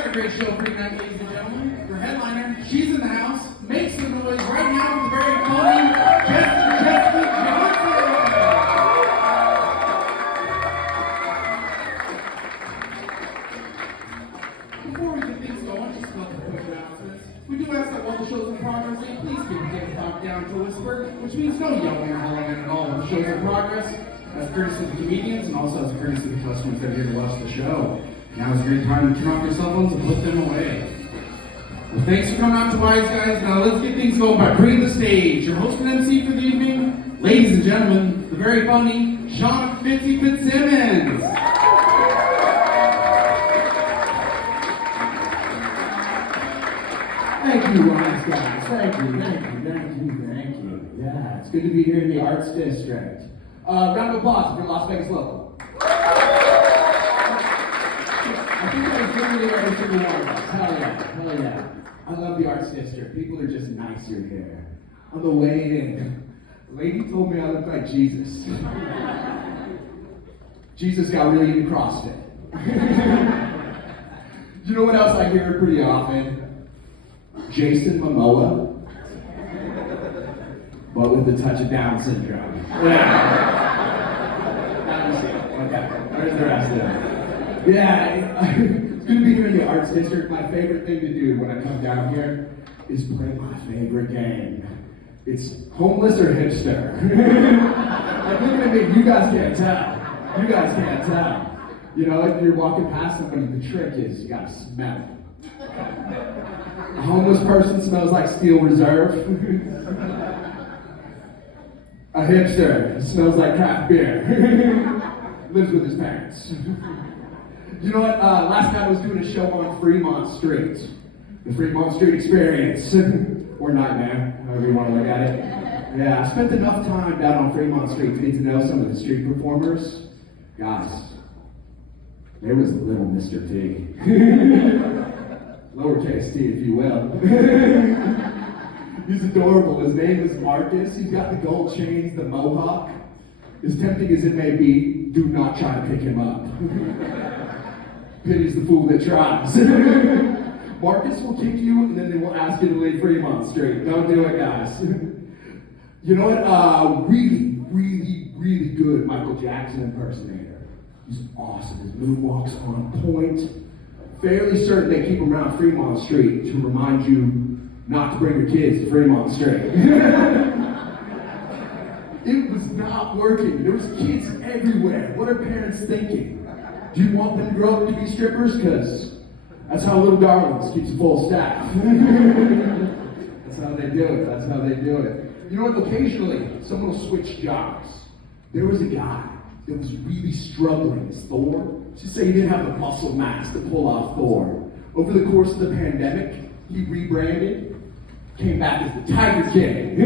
got a great show for you tonight, ladies and gentlemen. Your headliner, she's in the house. Make some noise right now with the very funny Jessica Johnson. Before we get things going, just a couple of quick announcements. We do ask that while the show's in progress, that you please keep the talk down to a whisper, which means no yelling or hollering at all when the show's in progress. As courtesy of the comedians and also as courtesy of the customers that are here to watch the show. Now is a great time to turn off your cell phones and put them away. Well, thanks for coming out to Wiseguys. Now let's get things going by bringing the stage. Your host and MC for the evening, ladies and gentlemen, the very funny Sean Fitzy Fitzsimmons. Thank you, Wiseguys. Thank you. Yeah, it's good to be here in the Arts District. Round of applause for Las Vegas local. I think that's literally every single one of us. Hell yeah. I love the Arts District. People are just nicer here. On the way in, the lady told me I look like Jesus. Jesus got really into CrossFit. You know what else I hear pretty often? Jason Momoa. But with the touch of Down syndrome. Yeah. Okay. Where's the rest of it? Yeah, it's good to be here in the Arts District. My favorite thing to do when I come down here is play my favorite game. It's homeless or hipster. Like, look at me, you guys can't tell. You know, if you're walking past somebody, the trick is you gotta smell it. A homeless person smells like Steel Reserve. A hipster smells like craft beer. Lives with his parents. You know what? Last night I was doing a show on Fremont Street. The Fremont Street Experience. Or Nightmare, however you want to look at it. Yeah, I spent enough time down on Fremont Street to get to know some of the street performers. Guys, there was little Mr. T. Lowercase t, if you will. He's adorable. His name is Marcus. He's got the gold chains, the mohawk. As tempting as it may be, do not try to pick him up. Pity's the fool that tries. Marcus will kick you, and then they will ask you to leave Fremont Street. Don't do it, guys. You know what? Really good Michael Jackson impersonator. He's awesome. His moonwalk's on point. Fairly certain they keep him around Fremont Street to remind you not to bring your kids to Fremont Street. It was not working. There was kids everywhere. What are parents thinking? Do you want them to grow up to be strippers? Because that's how Little Darlings keeps a full staff. That's how they do it. You know what? Occasionally, someone will switch jobs. There was a guy that was really struggling as Thor. Just say he didn't have the muscle mass to pull off Thor. Over the course of the pandemic, he rebranded, came back as the Tiger King.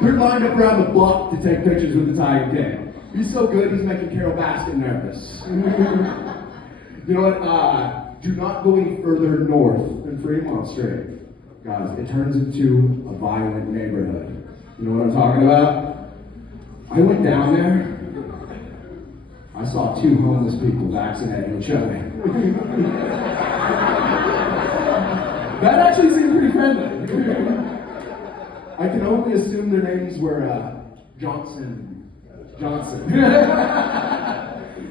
They're lined up around the block to take pictures with the Tiger King. He's so good, he's making Carol Baskin nervous. You know what? Do not go any further north than Fremont Street. Guys, it turns into a violent neighborhood. You know what I'm talking about? I went down there. I saw 2 homeless people vaccinating each other. That actually seemed pretty friendly. I can only assume their names were Johnson.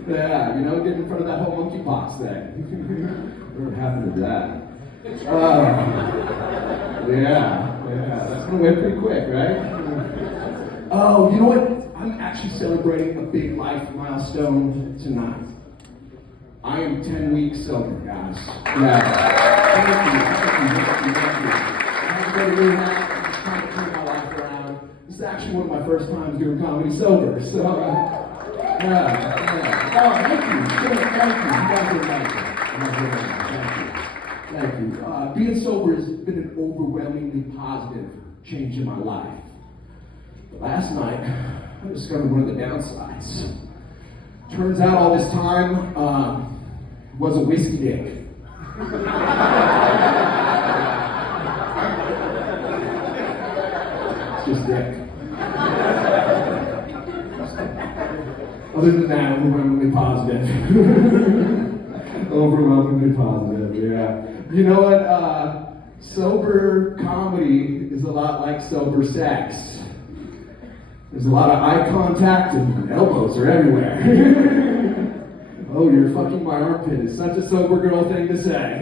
Yeah, you know, get in front of that whole monkeypox thing. What happened to that? Yeah, that's gonna went pretty quick, right? Oh, you know what? I'm actually celebrating a big life milestone tonight. I am 10 weeks sober, guys. Yeah. Thank you. I have to go to rehab. I'm just trying to turn my life around. This is actually one of my first times doing comedy sober, so yeah. Oh, thank you. Sure, thank you. You guys are amazing. Thank you. Being sober has been an overwhelmingly positive change in my life. But last night, I discovered one of the downsides. Turns out all this time was a whiskey dick. It's just dick. Other than that, overwhelmingly positive. Overwhelmingly be positive, yeah. You know what? Sober comedy is a lot like sober sex. There's a lot of eye contact and elbows are everywhere. Oh, you're fucking my armpit is such a sober girl thing to say.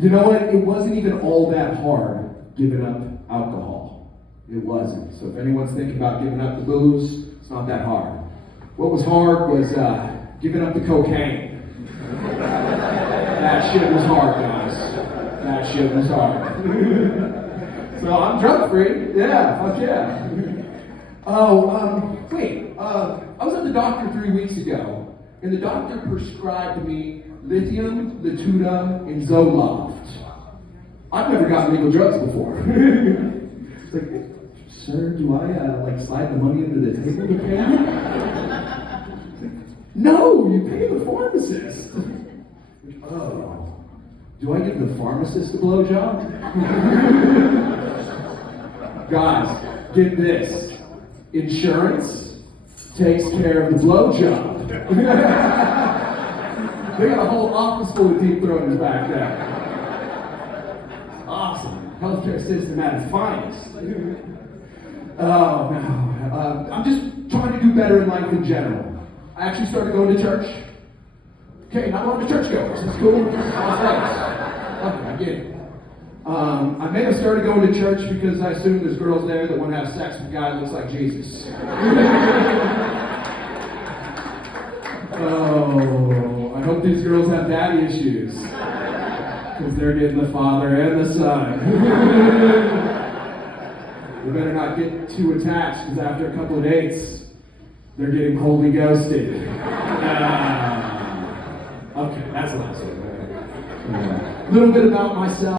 You know what? It wasn't even all that hard giving up alcohol. It wasn't. So if anyone's thinking about giving up the booze, it's not that hard. What was hard was giving up the cocaine. That shit was hard, guys. That shit was hard. So I'm drug free. Yeah, fuck yeah. Wait. I was at the doctor 3 weeks ago, and the doctor prescribed me lithium, Latuda, and Zoloft. I've never gotten legal drugs before. It's like, sir, do I slide the money under the table to pay? No, you pay the pharmacist. Oh, do I give the pharmacist a blowjob? Guys, get this. Insurance takes care of the blowjob. They got a whole office full of deep throaters back there. Awesome. Healthcare system at its finest. Oh, no. I'm just trying to do better in life in general. I actually started going to church. Okay, not a lot of churchgoers. That's cool. Okay, I get it. I may have started going to church because I assume there's girls there that want to have sex with a guy that looks like Jesus. Oh, I hope these girls have daddy issues. Because they're getting the Father and the Son. They better not get too attached, because after a couple of dates, they're getting Holy Ghosted. Okay, that's the last one. A little bit about myself.